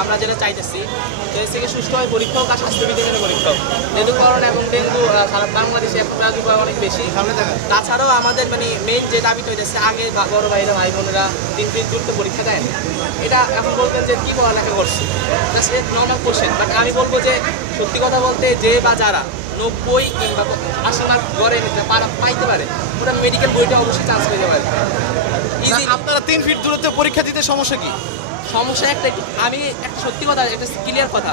আমরা যেটা চাইতেছি দেশ থেকে সুষ্ঠুভাবে পরীক্ষা হোক আর স্বাস্থ্যবিধির পরীক্ষা হোক। যেহেতু করোনা এবং ডেঙ্গু সারা বাংলাদেশে এখন প্রাদুর্ভাব অনেক বেশি। তাছাড়াও আমাদের মানে মেইন যে দাবি হইতেছে আগে বড় ভাইরা ভাই বোনেরা 3 দিন দূরত্ব পরীক্ষা দেয়, এটা এখন বলতেন যে কী পড়ালেখা করছে, সে নর্মাল কোশ্চেন। বাট আমি বলবো যে সত্যি কথা বলতে যে বা যারা 90 কিংবা 80 মার্ক গড়ে পাইতে পারে ওরা মেডিকেল বইটা অবশ্যই চান্স পেতে পারে। আপনারা 3 ফিট দূরত্বে পরীক্ষা দিতে সমস্যা কি? সমস্যা একটা, আমি একটা সত্যি কথা, একটা ক্লিয়ার কথা,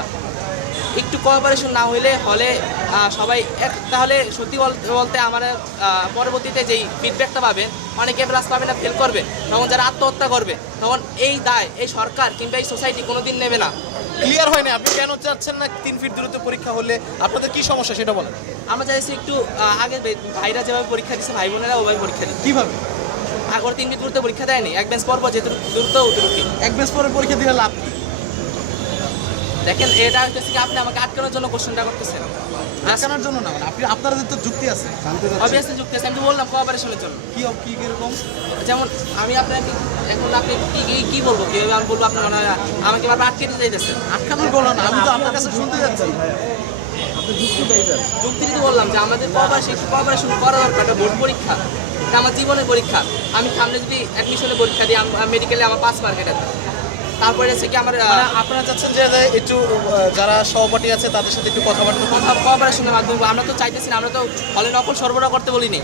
একটু কোঅপারেশন না হইলে হলে সবাই তাহলে সত্যি বলতে আমার পরবর্তীতে যেই ফিডব্যাকটা পাবে, অনেকে প্লাস পাবে না, ফেল করবে, তখন যারা আত্মহত্যা করবে তখন এই দায় এই সরকার কিংবা এই সোসাইটি কোনোদিন নেবে না। ক্লিয়ার হয় না, আপনি কেন চাচ্ছেন না 3 ফিট দূরত্বে পরীক্ষা হলে? আপনাদের কি সমস্যা সেটা বলেন। আমরা চাইছি একটু আগে ভাইরা যেভাবে পরীক্ষা দিচ্ছে ভাই বোনেরা ওভাবে পরীক্ষা দিচ্ছে। কিভাবে? আর ওরা 3 ফিট দূরত্বে পরীক্ষা দেয়নি, এক বেঞ্চ পর পর যেহেতু দূরত্ব অতিরিক্ত। এক বেঞ্চ পরে পরীক্ষা দিলে লাভ কি? দেখেন এটা হচ্ছে কি আপনি আমাকে আটকানোর জন্য কোশ্চেনটা করতেছেন। আটকানোর জন্য না, মানে আপনাদের তো যুক্তি আছে। অবভিয়াসলি যুক্তি আছে, আমি তো বললাম কোঅপারেশনের জন্য। কি কিরকম? যেমন আমি আপনাকে এখন আপনি কি বলবো, কীভাবে আমি বলবো, আপনার মনে হয় আমাকে বারবার আটকে দিতে চাইতেছেন। আটকানোর বলো না, আমি তো আপনার কাছে শুনতে যাচ্ছি। যুক্তি দিতে বললাম যে আমাদের কোঅপারেশন করা দরকার। একটা বোর্ড পরীক্ষা, এটা আমার জীবনের পরীক্ষা। আমি সামনে যদি অ্যাডমিশনের পরীক্ষা দিই, মেডিকেলে আমার 5 মার্ক, এটা তারপরে হচ্ছে কি আমার আপনারা চাচ্ছেন যে একটু যারা সহপাঠী আছে তাদের সাথে একটু কথাবার্তা কোঅপারেশনের মাধ্যমে। আমরা তো চাইতেছি না, আমরা তো হলে নকল সরবরাহ করতে বলিনি,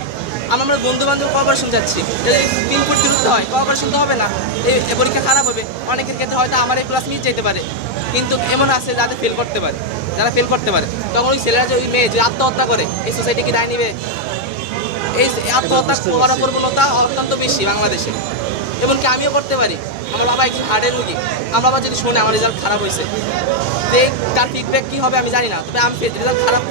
আমরা বন্ধু বান্ধব কোঅপারেশন চাচ্ছি। যদি 3 ফুট দূরত্ব হয় কোঅপারেশন তো হবে না, এই পরীক্ষা খারাপ হবে। অনেকের ক্ষেত্রে হয়তো আমার এই ক্লাস মিস যেতে পারে, কিন্তু এমন আছে যাদের ফেল করতে পারে, যারা ফেল করতে পারে, তখন ওই ছেলেরা যে ওই মেয়ে যে আত্মহত্যা করে, এই সোসাইটি কি দায় নিবে? এই আত্মহত্যা করার প্রবণতা অত্যন্ত বেশি বাংলাদেশে, এমনকি আমিও করতে পারি। আমার বাবা একজন হার্টের রুগী, আমার বাবা যদি শোনে আমার রেজাল্ট খারাপ হয়েছে, যে তার ফিডব্যাক কী হবে আমি জানি না, তবে আমি রেজাল্ট খারাপ